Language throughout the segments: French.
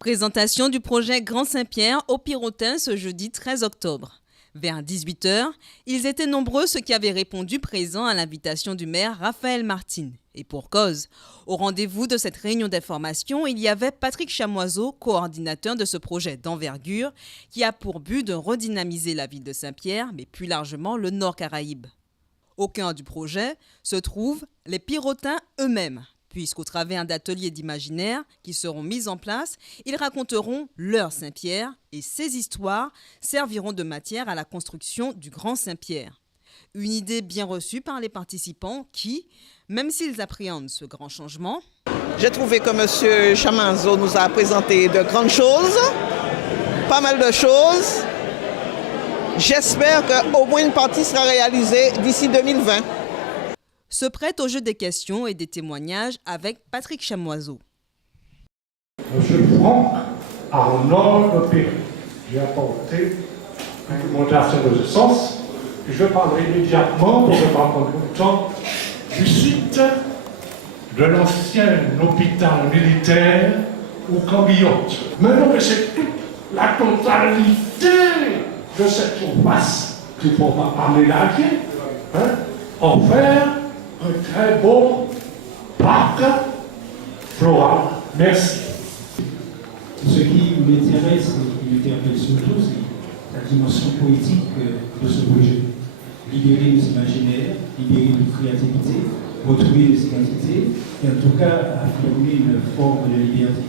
Présentation du projet Grand Saint-Pierre au Pirotin ce jeudi 13 octobre. Vers 18 h, ils étaient nombreux ceux qui avaient répondu présents à l'invitation du maire Raphaël Martine. Et pour cause, au rendez-vous de cette réunion d'information, il y avait Patrick Chamoiseau, coordinateur de ce projet d'envergure, qui a pour but de redynamiser la ville de Saint-Pierre, mais plus largement le Nord Caraïbe. Au cœur du projet se trouvent les Pirotins eux-mêmes, puisqu'au travers d'ateliers d'imaginaire qui seront mis en place, ils raconteront leur Saint-Pierre et ces histoires serviront de matière à la construction du Grand Saint-Pierre. Une idée bien reçue par les participants qui, même s'ils appréhendent ce grand changement, j'ai trouvé que M. Chamoiseau nous a présenté de grandes choses, pas mal de choses. J'espère qu'au moins une partie sera réalisée d'ici 2020. Se prête au jeu des questions et des témoignages avec Patrick Chamoiseau. Monsieur Franck, à Arnaud de Pérou, j'ai apporté une documentation de ce sens. Je parlerai immédiatement, pour ne pas prendre longtemps, du site de l'ancien hôpital militaire au Cambiotte. Mais non, mais c'est toute la totalité de cette surface qu'il ne faut pas aménager, en faire un très beau parc floral. Merci. Ce qui m'intéresse et qui m'interpelle surtout, c'est la dimension poétique de ce projet. Libérer nos imaginaires, libérer notre créativité, retrouver nos identités et en tout cas affirmer une forme de liberté.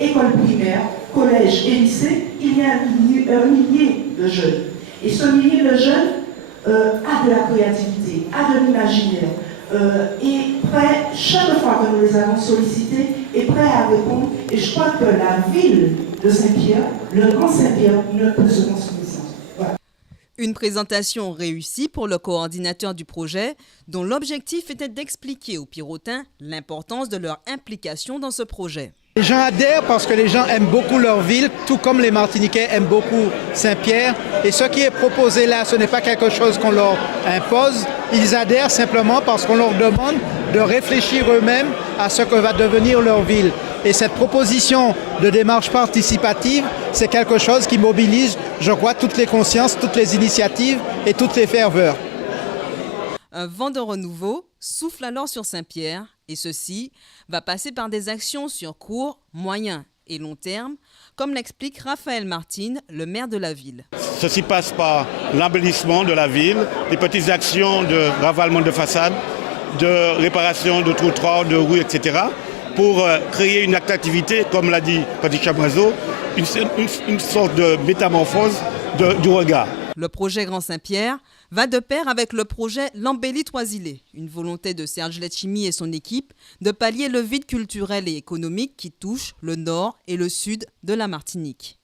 École primaire, collège et lycée, il y a un millier de jeunes. Et ce millier de jeunes a de la créativité, a de l'imaginaire, est prêt, chaque fois que nous les avons sollicités, est prêt à répondre. Et je crois que la ville de Saint-Pierre, le Grand Saint-Pierre, ne peut se construire sans. Voilà. Une présentation réussie pour le coordinateur du projet, dont l'objectif était d'expliquer aux Pirotins l'importance de leur implication dans ce projet. Les gens adhèrent parce que les gens aiment beaucoup leur ville, tout comme les Martiniquais aiment beaucoup Saint-Pierre. Et ce qui est proposé là, ce n'est pas quelque chose qu'on leur impose. Ils adhèrent simplement parce qu'on leur demande de réfléchir eux-mêmes à ce que va devenir leur ville. Et cette proposition de démarche participative, c'est quelque chose qui mobilise, je crois, toutes les consciences, toutes les initiatives et toutes les ferveurs. Un vent de renouveau souffle alors sur Saint-Pierre et ceci va passer par des actions sur court, moyen et long terme, comme l'explique Raphaël Martine, le maire de la ville. Ceci passe par l'embellissement de la ville, des petites actions de ravalement de façade, de réparation de trottoirs, de rues, etc. pour créer une attractivité, comme l'a dit Patrick Chamoiseau, une sorte de métamorphose du regard. Le projet Grand Saint-Pierre va de pair avec le projet L'Embellie-Toisilé, une volonté de Serge Letchimy et son équipe de pallier le vide culturel et économique qui touche le nord et le sud de la Martinique.